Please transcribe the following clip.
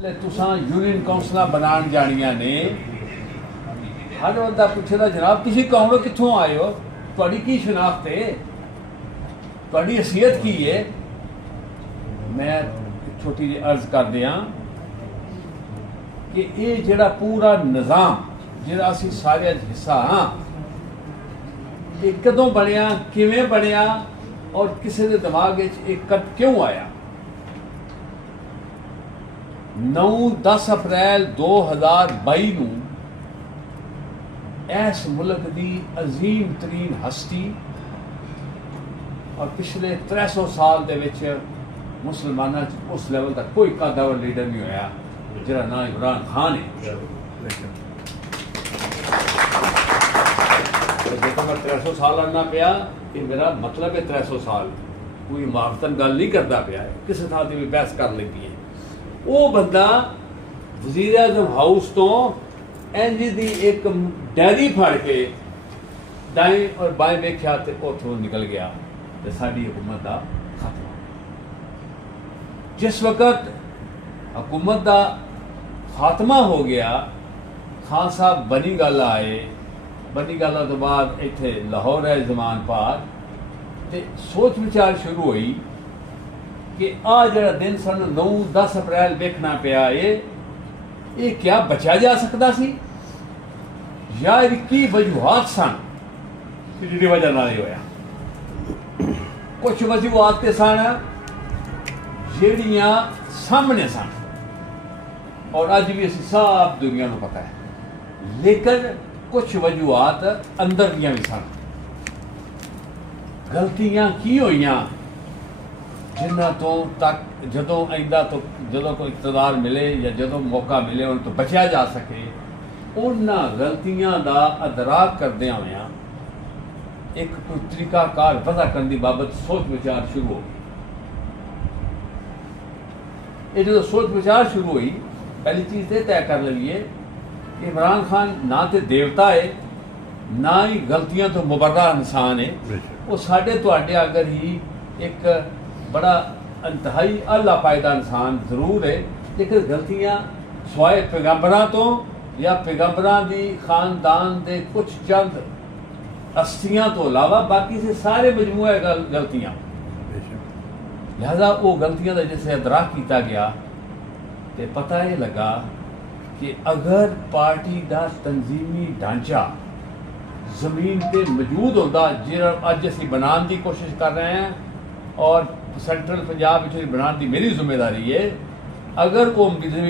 तुसां union काउंसलां बनाण जाणियां ने हर बंदा पुछदा जनाब तुसीं कौन हो कित्थों आए हो तुहाडी की शनाख्त है तुहाडी हैसियत की है। मैं छोटी जी अर्ज कर दियां कि ये जिहड़ा पूरा निज़ाम जिहड़ा असीं सारे हिस्सा हाँ ये कदों बनिया किवें बनिया और किसी के दिमाग विच ये कद क्यों आया। 9-10 अप्रैल 2022 ਨੂੰ इस मुल्क की अजीम तरीन हस्ती और पिछले 300 साल दे विच मुसलमानों उस लेवल तक कोई कदावर लीडर नहीं होया जिहड़ा ना इमरान खान है। जो मैं 300 साल लड़ना पिया ये मेरा मतलब है 300 साल कोई मुआवतन गल नहीं करता पिया किसी थां ते भी बहस कर लगी है। वो बंदा वज़ीर आज़म हाउस तो इंज दी एक डायरी फड़ के दाएं और बाएं वेख्या ते उथों निकल गया ते साडी हुकूमत दा खात्मा। जिस वक्त हुकूमत दा खात्मा हो गया खान साहब बनी गल आए बनी गल तो बाद इत्थे लाहौर है जमान पार ते सोच विचार शुरू हुई कि आ जरा दिन सन 9-10 अप्रैल वेखना पिया ये क्या बचा जा सकता सी या की वजूहात सन जिहदी वजह नाल होया। कुछ वजूहात ते सन जिहड़ियां सामने सन और अज भी असीं सब दुनिया को पता है लेकिन कुछ वजूहात अंदर दियां भी सन। गलतियां की होईयां जिन्हां तो तक जदों आइंदा तो जदों कोई इक़्तिदार मिले या जदों मौका मिले उन तो बचा जा सके उन्हां गलतियां दा अदराक करदियां होइयां एक कोई तरीकाकार वज़ा करने की बाबत सोच विचार शुरू हो गई। ये जो सोच विचार शुरू हुई पहली चीज़ ये तय कर लीए कि इमरान खान ना तो देवता है ना ही गलतियां तो मुबर्रा इंसान है वो साढ़े तुहाडे अगर ही एक बड़ा इंतहाई अला पायदा इंसान जरूर है लेकिन गलतियां सवाए पैगंबरां तो या पैगंबरां दी खानदान दे कुछ चंद अस्तियां तो अलावा बाकी से सारे मजमूए गलतियां लिहाजा वो गलतियां का जिसे अदराक किया गया तो पता ये लगा कि अगर पार्टी का तंजीमी ढांचा जमीन पर मौजूद होता जो अज असी बनाने की कोशिश कर रहे हैं और सेंट्रल पंजाब बनाने की मेरी जिम्मेदारी है अगर वो